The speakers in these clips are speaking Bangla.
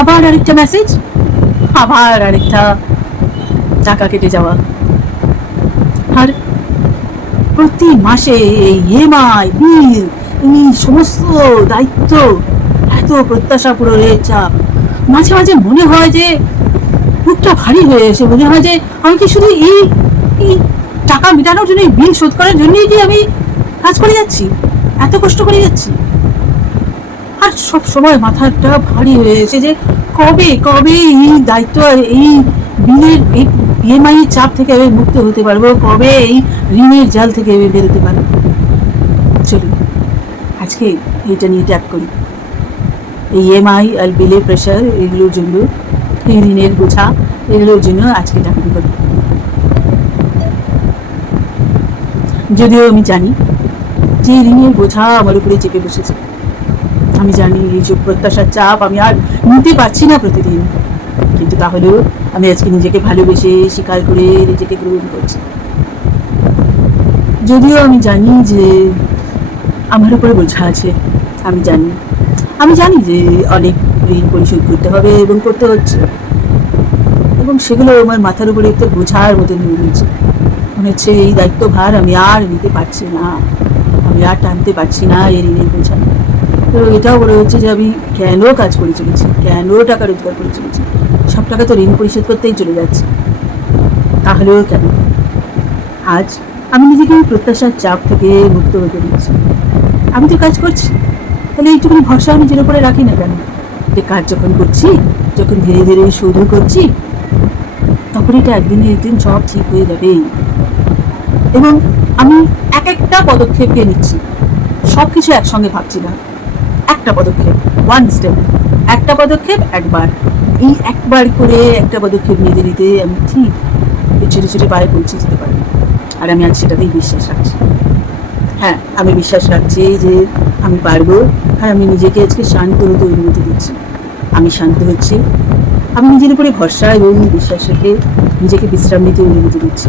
আবার আরেকটা মেসেজ, আবার আরেকটা টাকা কেটে যাওয়া। আর প্রতি মাসে এই ইএমআই বিল, এই সমস্ত দায়িত্ব, এত প্রত্যাশা পূরণের চাপ, মাঝে মাঝে মনে হয় যে বুকটা ভারী হয়ে এসে মনে হয় যে আমি কি শুধু এই এই টাকা মেটানোর জন্য, বিল শোধ করার জন্যই কি আমি কাজ করে যাচ্ছি, এত কষ্ট করে যাচ্ছি। আর সব সময় মাথাটা ভারী হয়ে এসে যে কবে কবে এই দায়িত্ব আর এই বিলের, এই ইএমআই এর চাপ থেকে আমি মুক্ত হতে পারবো, কবে এই ঋণের জাল থেকে আমি বেরোতে পারবো। চলুন আজকে এইটা নিয়ে ত্যাগ করি। এই ইএমআই আর বিলের প্রেশার, এগুলোর জন্য, এই ঋণের বোঝা, এগুলোর জন্য আজকে ত্যাগ করি। যদিও আমি জানি যে ঋণের বোঝা আমার উপরে চেপে বসেছে, আমি জানি এই যে প্রত্যাশার চাপ আমি আর নিতে পারছি না প্রতিদিন, কিন্তু তাহলেও আমি আজকে নিজেকে ভালোবেসে স্বীকার করে নিজেকে গ্রহণ করছি। যদিও আমি জানি যে আমার উপরে বোঝা আছে, আমি জানি যে অনেক ঋণ পরিশোধ করতে হবে এবং করতে হচ্ছে, এবং সেগুলো আমার মাথার উপরে একটা বোঝার মতো নিয়ে নিচ্ছে। মনে হচ্ছে এই দায়িত্বভার আমি আর নিতে পারছি না, আমি আর টানতে পারছি না এই ঋণের বোঝা। তো এটাও মনে হচ্ছে যে আমি কেন কাজ করে চলেছি, কেন টাকা রোজগার করে চলেছি, সব টাকা তো ঋণ পরিশোধ করতেই চলে যাচ্ছে। তাহলেও কেন আজ আমি নিজেকে প্রত্যাশার চাপ থেকে মুক্ত হতে দিচ্ছি। আমি তো কাজ করছি, তাহলে এইটুকুনি ভরসা আমি নিজের উপরে রাখি না কেন, যে কাজ যখন করছি, যখন ধীরে ধীরে শোধ করছি, তখন এটা একদিন সব ঠিক হয়ে যাবে। এবং আমি এক একটা পদক্ষেপকে নিচ্ছি, সব কিছু একসঙ্গে ভাবছি না, একটা পদক্ষেপ, ওয়ান স্টেপ, একটা পদক্ষেপ একবার, এই একবার করে একটা পদক্ষেপ নিতে নিতে আমি ঠিক ছোটো ছোটো পায়ে পৌঁছে যেতে পারি। আর আমি আজ সেটাতেই বিশ্বাস রাখছি। হ্যাঁ, আমি বিশ্বাস রাখছি যে আমি পারবো, আর আমি নিজেকে আজকে শান্ত হতে অনুমতি দিচ্ছি। আমি শান্ত হচ্ছি, আমি নিজের উপরে ভরসা এবং বিশ্বাস রেখে নিজেকে বিশ্রাম নিতে অনুমতি দিচ্ছি,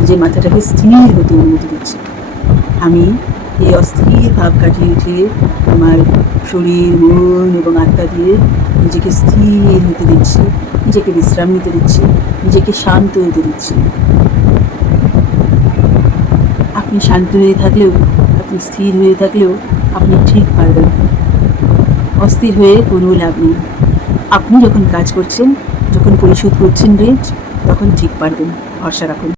নিজের মাথাটাকে স্থির হতে অনুমতি দিচ্ছি। আমি এই অস্থির ভাব কাটিয়ে উঠে আমার শরীর, মন এবং আত্মা দিয়ে নিজেকে স্থির হতে দিচ্ছি, নিজেকে বিশ্রাম নিতে দিচ্ছি, নিজেকে শান্ত হতে দিচ্ছি। আপনি শান্ত হয়ে থাকলেও, আপনি স্থির হয়ে থাকলেও আপনি ঠিক পারবেন। অস্থির হয়ে কোনো লাভ নেই। আপনি যখন কাজ করছেন, যখন পরিশোধ করছেন ঋণ, তখন ঠিক পারবেন, ভরসা রাখুন।